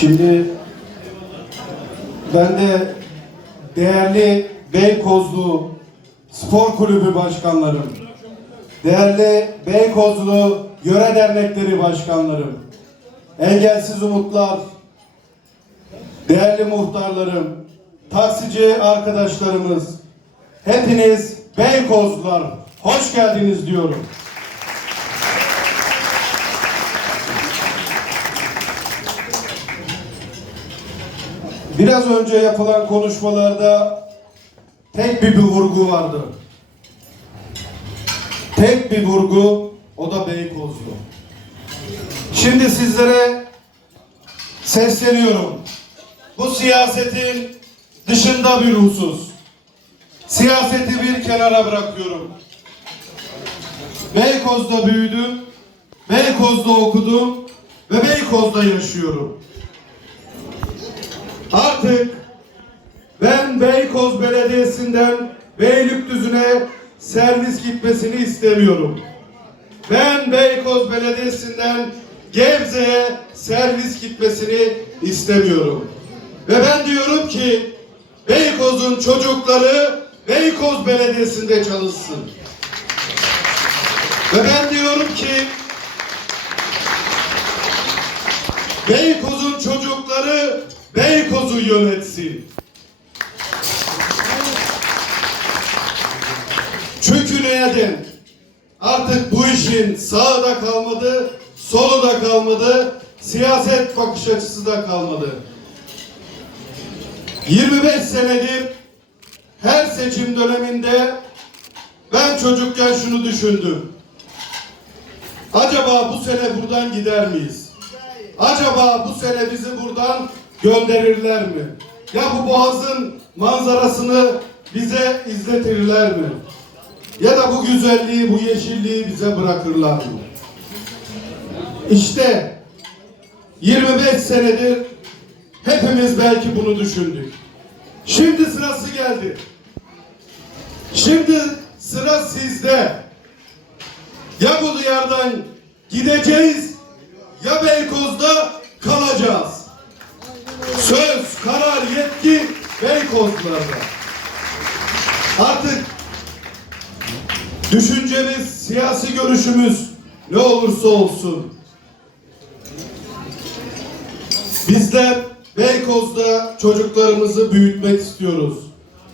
Şimdi ben de değerli Beykozlu Spor Kulübü başkanlarım, değerli Beykozlu Yöre Dernekleri başkanlarım, engelsiz umutlar, değerli muhtarlarım, taksici arkadaşlarımız, hepiniz Beykozlular hoş geldiniz diyorum. Biraz önce yapılan konuşmalarda tek bir, bir vurgu vardı. Tek bir vurgu o da Beykozlu. Şimdi sizlere sesleniyorum. Bu siyasetin dışında bir husus. Siyaseti bir kenara bırakıyorum. Beykoz'da büyüdüm, Beykoz'da okudum ve Beykoz'da yaşıyorum. Artık ben Beykoz Belediyesi'nden Beylikdüzü'ne servis gitmesini istemiyorum. Ben Beykoz Belediyesi'nden Gebze'ye servis gitmesini istemiyorum. Ve ben diyorum ki Beykoz'un çocukları Beykoz Belediyesi'nde çalışsın. Ve ben diyorum ki Beykoz'un çocukları Beykoz'u yönetsin. Çünkü neden? Artık bu işin sağı da kalmadı, solu da kalmadı, siyaset bakış açısı da kalmadı. 25 senedir her seçim döneminde ben çocukken şunu düşündüm. Acaba bu sene buradan gider miyiz? Acaba bu sene bizi buradan gönderirler mi? Ya bu boğazın manzarasını bize izletirler mi? Ya da bu güzelliği, bu yeşilliği bize bırakırlar mı? İşte 25 senedir hepimiz belki bunu düşündük. Şimdi sırası geldi. Şimdi sıra sizde. Ya bu diyardan gideceğiz ya Beykoz'da kalacağız. Söz, karar, yetki Beykozlarda. Artık düşüncemiz, siyasi görüşümüz ne olursa olsun bizler Beykoz'da çocuklarımızı büyütmek istiyoruz.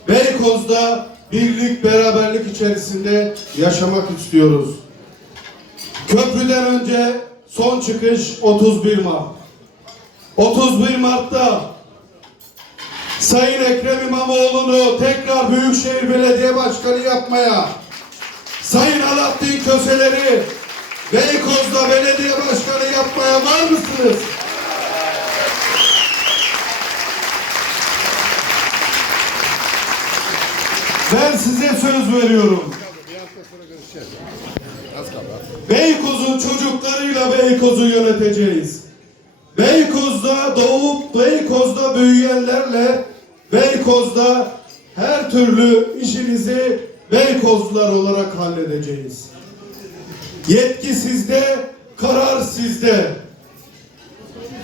Beykoz'da birlik, beraberlik içerisinde yaşamak istiyoruz. Köprüden önce son çıkış 31 Mart. 31 Mart'ta Sayın Ekrem İmamoğlu'nu tekrar Büyükşehir Belediye Başkanı yapmaya, Sayın Alaaddin Köseleri Beykoz'da belediye başkanı yapmaya var mısınız? Ben size söz veriyorum. Beykoz'un çocuklarıyla Beykoz'u yöneteceğiz. Beykoz'da doğup Beykoz'da büyüyenlerle Beykoz'da her türlü işinizi Beykozlular olarak halledeceğiz. Yetki sizde, karar sizde.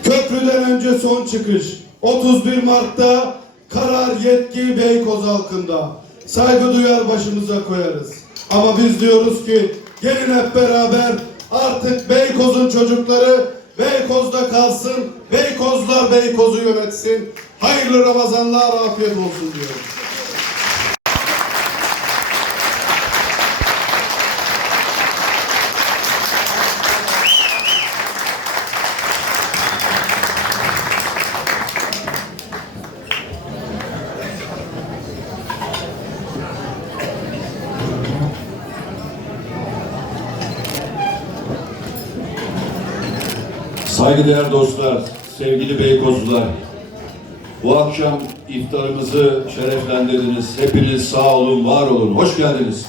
Köprüden önce son çıkış. 31 Mart'ta karar yetki Beykoz halkında. Saygı duyar başımıza koyarız. Ama biz diyoruz ki gelin hep beraber artık Beykoz'un çocukları Beykoz'da kalsın. Beykozlar Beykoz'u yönetsin. Hayırlı Ramazanlar, afiyet olsun diyorum. Saygıdeğer dostlar, sevgili Beykozlular. Bu akşam iftarımızı şereflendirdiniz. Hepiniz sağ olun, var olun. Hoş geldiniz.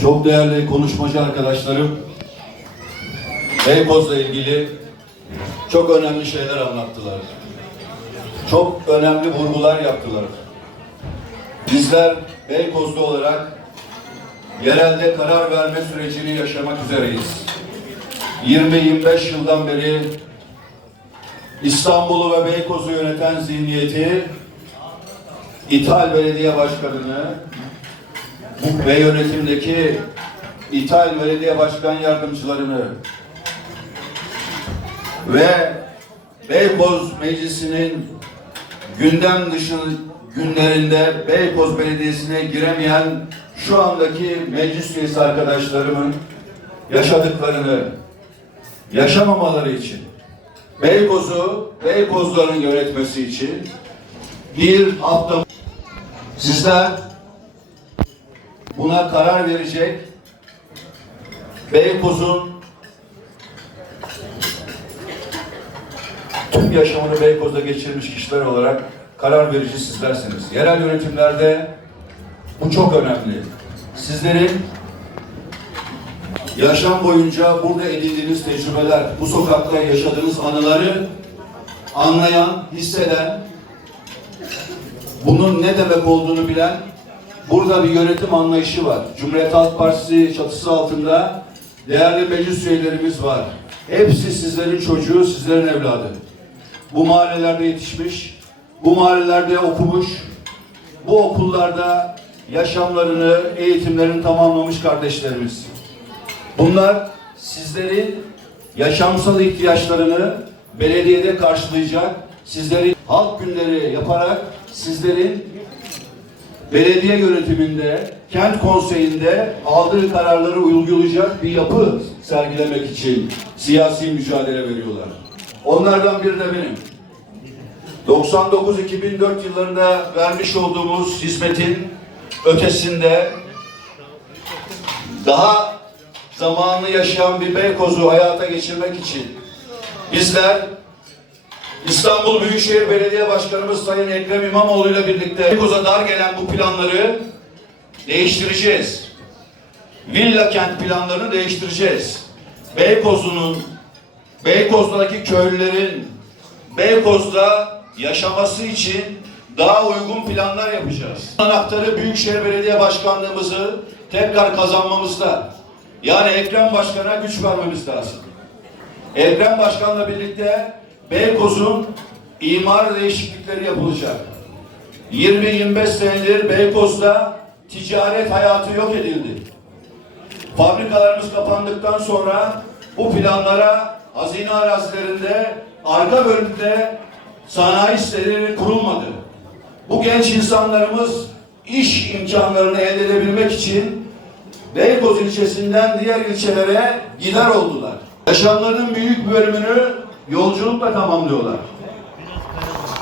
Çok değerli konuşmacı arkadaşlarım, Beykoz'la ilgili çok önemli şeyler anlattılar. Çok önemli vurgular yaptılar. Bizler Beykozlu olarak yerelde karar verme sürecini yaşamak üzereyiz. 20-25 yıldan beri İstanbul'u ve Beykoz'u yöneten zihniyeti İthal Belediye Başkanı'nı ve yönetimdeki İthal Belediye Başkan Yardımcılarını ve Beykoz Meclisi'nin gündem dışı günlerinde Beykoz Belediyesi'ne giremeyen şu andaki meclis üyesi arkadaşlarımın yaşadıklarını yaşamamaları için Beykoz'u Beykozların yönetmesi için bir hafta sizler buna karar verecek Beykoz'un tüm yaşamını Beykoz'da geçirmiş kişiler olarak karar verici sizlersiniz. Yerel yönetimlerde bu çok önemli. Sizlerin yaşam boyunca burada edindiğiniz tecrübeler, bu sokakta yaşadığınız anıları anlayan, hisseden, bunun ne demek olduğunu bilen burada bir yönetim anlayışı var. Cumhuriyet Halk Partisi çatısı altında değerli meclis üyelerimiz var. Hepsi sizlerin çocuğu, sizlerin evladı. Bu mahallelerde yetişmiş, bu mahallelerde okumuş, bu okullarda yaşamlarını, eğitimlerini tamamlamış kardeşlerimiz. Bunlar sizlerin yaşamsal ihtiyaçlarını belediyede karşılayacak, sizlerin halk günleri yaparak sizlerin belediye yönetiminde, kent konseyinde aldığı kararları uygulayacak bir yapı sergilemek için siyasi mücadele veriyorlar. Onlardan biri de benim. 99-2004 yıllarında vermiş olduğumuz hizmetin ötesinde daha zamanını yaşayan bir Beykoz'u hayata geçirmek için bizler İstanbul Büyükşehir Belediye Başkanımız Sayın Ekrem İmamoğlu ile birlikte Beykoz'a dar gelen bu planları değiştireceğiz. Villa kent planlarını değiştireceğiz. Beykoz'un Beykoz'daki köylülerin Beykoz'da yaşaması için daha uygun planlar yapacağız. Anahtarı Büyükşehir Belediye Başkanlığımızı tekrar kazanmamızda. Yani Ekrem Başkan'a güç vermemiz lazım. Ekrem Başkan'la birlikte Beykoz'un imar değişiklikleri yapılacak. 20-25 senedir Beykoz'da ticaret hayatı yok edildi. Fabrikalarımız kapandıktan sonra bu planlara hazine arazilerinde arka bölümde sanayi siteleri kurulmadı. Bu genç insanlarımız iş imkanlarını elde edebilmek için Beykoz ilçesinden diğer ilçelere gider oldular. Yaşamlarının büyük bölümünü yolculukla tamamlıyorlar.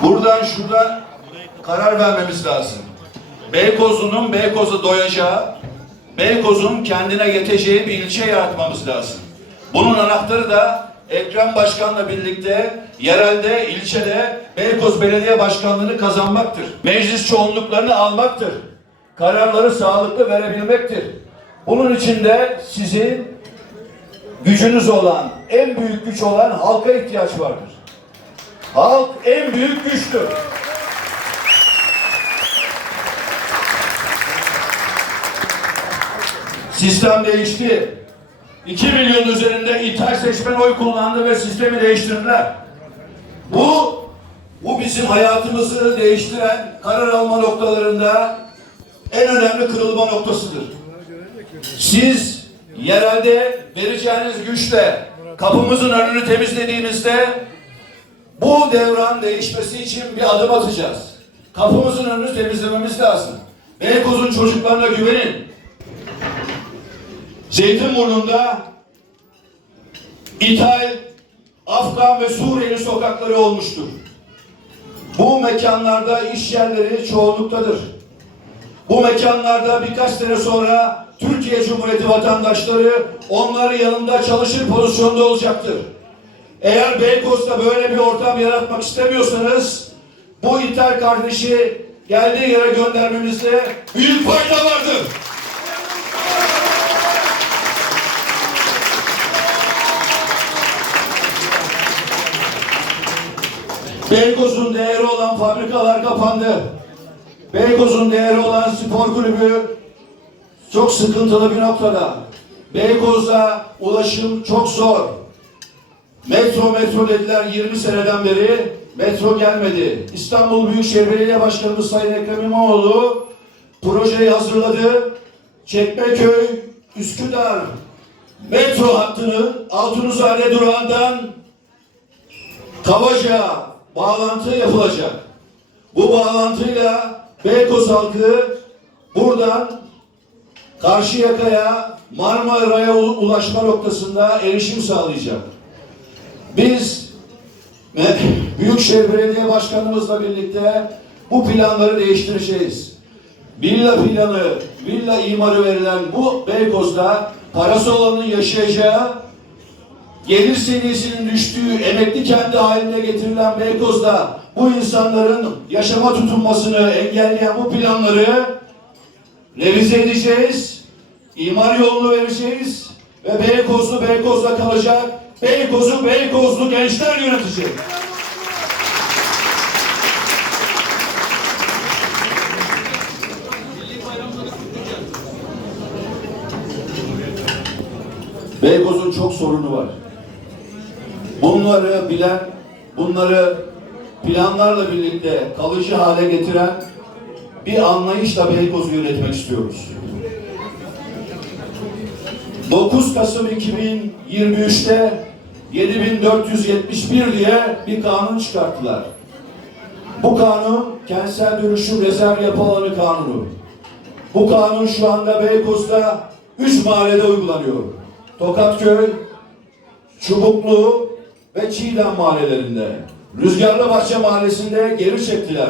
Buradan şurada karar vermemiz lazım. Beykozlu'nun Beykoz'a doyacağı, Beykoz'un kendine yeteceği bir ilçe yaratmamız lazım. Bunun anahtarı da Ekrem Başkan'la birlikte yerelde, ilçede Beykoz Belediye Başkanlığı'nı kazanmaktır. Meclis çoğunluklarını almaktır. Kararları sağlıklı verebilmektir. Bunun için de sizin gücünüz olan, en büyük güç olan halka ihtiyaç vardır. Halk en büyük güçtür. Sistem değişti. 2 milyon üzerinde ithal seçmen oy kullandı ve sistemi değiştirdiler. Bu bu bizim hayatımızı değiştiren karar alma noktalarında en önemli kırılma noktasıdır. Siz yerelde vereceğiniz güçle kapımızın önünü temizlediğimizde bu devran değişmesi için bir adım atacağız. Kapımızın önünü temizlememiz lazım. Beykoz'un çocuklarına güvenin. Zeytinburnu'nda İthal, Afgan ve Suriyeli sokakları olmuştur. Bu mekanlarda iş yerleri çoğunluktadır. Bu mekanlarda birkaç sene sonra Türkiye Cumhuriyeti vatandaşları onların yanında çalışır pozisyonda olacaktır. Eğer Beykoz'da böyle bir ortam yaratmak istemiyorsanız bu ithal kardeşi geldiği yere göndermemizde büyük fayda vardır. Beykoz'un değeri olan fabrikalar kapandı. Beykoz'un değeri olan spor kulübü çok sıkıntılı bir noktada. Beykoz'da ulaşım çok zor. Metro metro dediler 20 seneden beri metro gelmedi. İstanbul Büyükşehir Belediye Başkanımız Sayın Ekrem İmamoğlu projeyi hazırladı. Çekmeköy, Üsküdar metro hattını Altunizade durağından Kavaca bağlantı yapılacak. Bu bağlantıyla Beykoz halkı buradan Karşıyaka'ya Marmara'ya ulaşma noktasında erişim sağlayacak. Biz Büyükşehir Belediye Başkanımızla birlikte bu planları değiştireceğiz. Villa planı, villa imarı verilen bu Beykoz'da parası olanın yaşayacağı, gelir seviyesinin düştüğü, emekli kendi haline getirilen Beykoz'da bu insanların yaşama tutunmasını engelleyen bu planları revize edeceğiz, imar yolunu vereceğiz ve Beykozlu Beykoz'da kalacak, Beykoz'u Beykozlu gençler yönetecek. Beykoz'un çok sorunu var. Bunları bilen, bunları planlarla birlikte kalıcı hale getiren bir anlayışla Beykoz'u yönetmek istiyoruz. 9 Kasım 2023'te 7471 diye bir kanun çıkarttılar. Bu kanun kentsel dönüşüm rezerv yapı alanı kanunu. Bu kanun şu anda Beykoz'da 3 mahallede uygulanıyor. Tokatköy, Çubuklu ve Çiğdem mahallelerinde. Rüzgarlı Bahçe mahallesinde geri çektiler.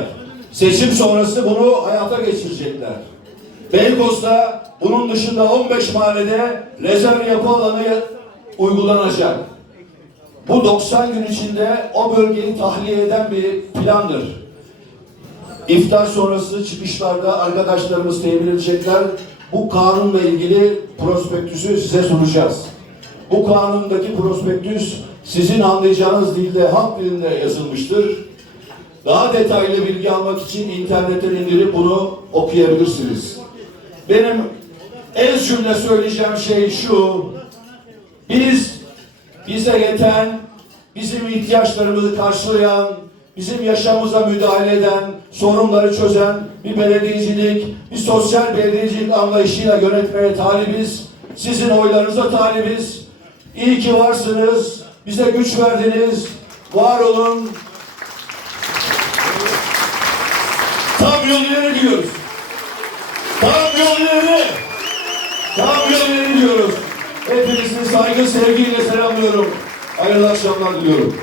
Seçim sonrası bunu hayata geçirecekler. Beykoz'da bunun dışında 15 mahallede rezerv yapı alanı uygulanacak. Bu 90 gün içinde o bölgeyi tahliye eden bir plandır. İftar sonrası çıkışlarda arkadaşlarımız temin edecekler. Bu kanunla ilgili prospektüsü size sunacağız. Bu kanundaki prospektüs sizin anlayacağınız dilde, halk dilinde yazılmıştır. Daha detaylı bilgi almak için internetten indirip bunu okuyabilirsiniz. Benim en cümle söyleyeceğim şey şu. Biz bize yeten, bizim ihtiyaçlarımızı karşılayan, bizim yaşamımıza müdahale eden, sorunları çözen bir belediyecilik, bir sosyal belediyecilik anlayışıyla yönetmeye talibiz. Sizin oylarınıza talibiz. İyi ki varsınız. Bize güç verdiniz. Var olun. Tam yol ileri diyoruz. Tam yol ileri. Tam yol ileri diyoruz. Hepinizi saygı, sevgiyle selamlıyorum. Hayırlı akşamlar diliyorum.